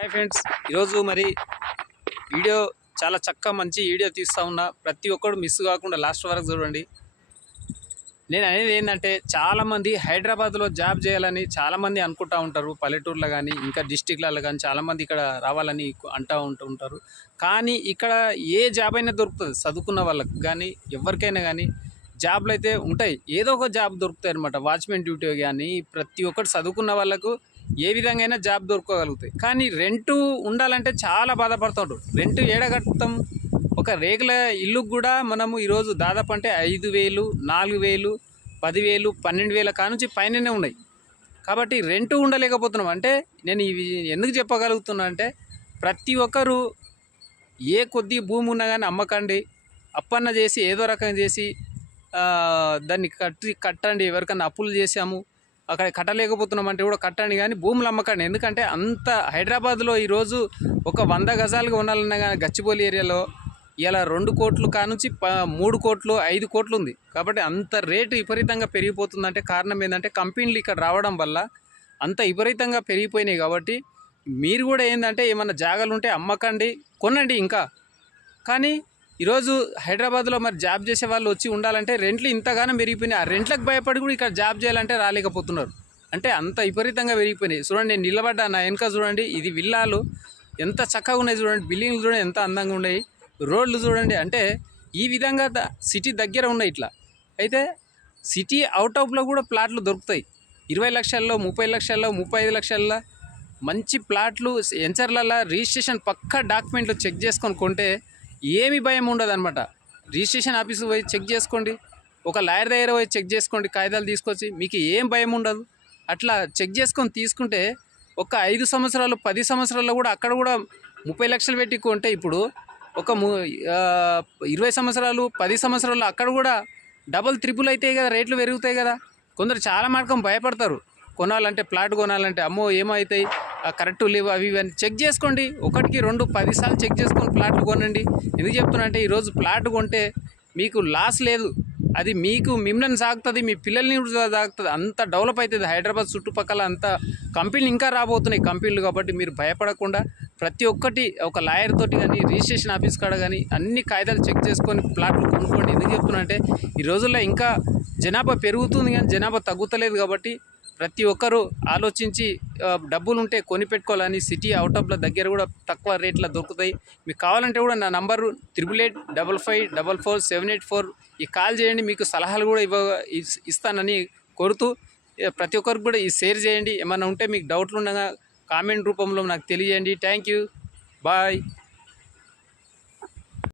Hi friends. ఈరోజు మరి video చాలా చక్కగా మంచి వీడియో తీస్తూ ఉన్నా. ప్రతి ఒక్కడు మిస్ కాకుండా లాస్ట్ వరకు చూడండి. నేను అనేది ఏంటంటే చాలామంది హైదరాబాద్లో జాబ్ చేయాలని చాలామంది అనుకుంటా ఉంటారు. పల్లెటూర్లో కానీ ఇంకా డిస్టిక్లలో కానీ చాలామంది ఇక్కడ రావాలని అంటూ ఉంటూ ఉంటారు. కానీ ఇక్కడ ఏ జాబ్ అయినా దొరుకుతుంది. చదువుకున్న వాళ్ళకి కానీ ఎవరికైనా కానీ జాబ్లు అయితే ఉంటాయి. ఏదో ఒక జాబ్ దొరుకుతాయి అనమాట వాచ్మెన్ డ్యూటీ కానీ ప్రతి ఒక్కటి చదువుకున్న వాళ్ళకు ఏ విధంగా అయినా జాబ్ దొరకగలుగుతాయి కానీ రెంటు ఉండాలంటే చాలా బాధపడుతుంటారు రెంటు ఏడగట్టం ఒక రేగుల ఇల్లుకు కూడా మనము ఈరోజు దాదాపు అంటే ఐదు వేలు నాలుగు వేలు పదివేలు పన్నెండు వేల కానుంచి పైననే ఉన్నాయి. కాబట్టి రెంటు ఉండలేకపోతున్నాం. అంటే నేను ఇవి ఎందుకు చెప్పగలుగుతున్నా అంటే ప్రతి ఒక్కరు ఏ కొద్ది భూమి ఉన్నా కానీ అమ్మకండి. అప్పన్న చేసి ఏదో రకం చేసి దాన్ని కట్టి కట్టండి. ఎవరికన్నా అప్పులు చేసాము అక్కడ కట్టలేకపోతున్నాం అంటే కూడా కట్టండి కానీ భూములు అమ్మకండి. ఎందుకంటే అంత హైదరాబాద్లో ఈరోజు ఒక వంద గజాలుగా ఉండాలన్నా కానీ గచ్చిబౌలి ఏరియాలో ఇలా రెండు కోట్లు కానుంచి ప మూడు కోట్లు ఐదు కోట్లు ఉంది. కాబట్టి అంత రేటు విపరీతంగా పెరిగిపోతుందంటే కారణం ఏంటంటే కంపెనీలు ఇక్కడ రావడం వల్ల అంత విపరీతంగా పెరిగిపోయినాయి కాబట్టి మీరు కూడా ఏంటంటే ఏమన్నా జాగాలు ఉంటే అమ్మకండి కొనండి ఇంకా. కానీ ఈరోజు హైదరాబాద్లో మరి జాబ్ చేసే వాళ్ళు వచ్చి ఉండాలంటే రెంట్లు ఇంతగానో పెరిగిపోయినాయి. ఆ రెంట్లకు భయపడి కూడా ఇక్కడ జాబ్ చేయాలంటే రాలేకపోతున్నారు. అంటే అంత విపరీతంగా పెరిగిపోయినాయి. చూడండి నేను నిలబడ్డా నా వెనుక చూడండి ఇది విల్లాలు. ఎంత చక్కగా ఉన్నాయి చూడండి బిల్డింగ్లు చూడండి ఎంత అందంగా ఉన్నాయి. రోడ్లు చూడండి అంటే ఈ విధంగా సిటీ దగ్గర ఉన్నాయి ఇట్లా. అయితే సిటీ అవుట్ ఆఫ్లో కూడా ప్లాట్లు దొరుకుతాయి. ఇరవై లక్షల్లో ముప్పై లక్షల్లో ముప్పై ఐదు లక్షల్లో మంచి ప్లాట్లు ఎంచర్లలో రిజిస్ట్రేషన్ పక్కా డాక్యుమెంట్లు చెక్ చేసుకొని కొంటే ఏమి భయం ఉండదు అనమాట రిజిస్ట్రేషన్ ఆఫీస్కి పోయి చెక్ చేసుకోండి. ఒక లాయర్ దగ్గర పోయి చెక్ చేసుకోండి కాగితాలు తీసుకొచ్చి. మీకు ఏం భయం ఉండదు. అట్లా చెక్ చేసుకొని తీసుకుంటే ఒక ఐదు సంవత్సరాలు పది సంవత్సరాల్లో కూడా అక్కడ కూడా ముప్పై లక్షలు పెట్టి కొంటే ఇప్పుడు ఒక ము ఇరవై సంవత్సరాలు పది సంవత్సరాలు అక్కడ కూడా డబల్ త్రిపుల్ అవుతాయి కదా రేట్లు పెరుగుతాయి కదా. కొందరు చాలా మార్గం భయపడతారు. కొనాలంటే ప్లాట్ కొనాలంటే అమ్మో ఏమవుతాయి కరెక్ట్ లేవు అవి ఇవన్నీ చెక్ చేసుకోండి. ఒకటికి రెండు పదిసార్లు చెక్ చేసుకొని ప్లాట్లు కొనండి. ఎందుకు చెప్తున్నా అంటే ఈరోజు ప్లాట్ కొంటే మీకు లాస్ లేదు. అది మీకు మిమ్మల్ని సాగుతుంది మీ పిల్లల్ని సాగుతుంది. అంత డెవలప్ అవుతుంది. హైదరాబాద్ చుట్టుపక్కల అంత కంపెనీలు ఇంకా రాబోతున్నాయి కంపెనీలు కాబట్టి మీరు భయపడకుండా ప్రతి ఒక్కటి ఒక లాయర్ తోటి కానీ రిజిస్ట్రేషన్ ఆఫీస్ కాడ కానీ అన్ని కాగితాలు చెక్ చేసుకొని ప్లాట్లు కొనుక్కోండి. ఎందుకు చెప్తున్నా అంటే ఈ రోజుల్లో ఇంకా జనాభా పెరుగుతుంది కానీ జనాభా తగ్గుతలేదు కాబట్టి ప్రతి ఒక్కరూ ఆలోచించి డబ్బులు ఉంటే కొనిపెట్టుకోవాలని సిటీ అవుట్ ఆఫ్ల దగ్గర కూడా తక్కువ రేట్లో దొరుకుతాయి. మీకు కావాలంటే కూడా నా number triple eight double five double four seven eight four ఈ కాల్ చేయండి మీకు సలహాలు కూడా ఇవ్వ ఇస్తానని కోరుతూ ప్రతి ఒక్కరికి కూడా ఈ షేర్ చేయండి. ఏమైనా ఉంటే మీకు డౌట్లు ఉండగా కామెంట్ రూపంలో నాకు తెలియజేయండి. Thank you bye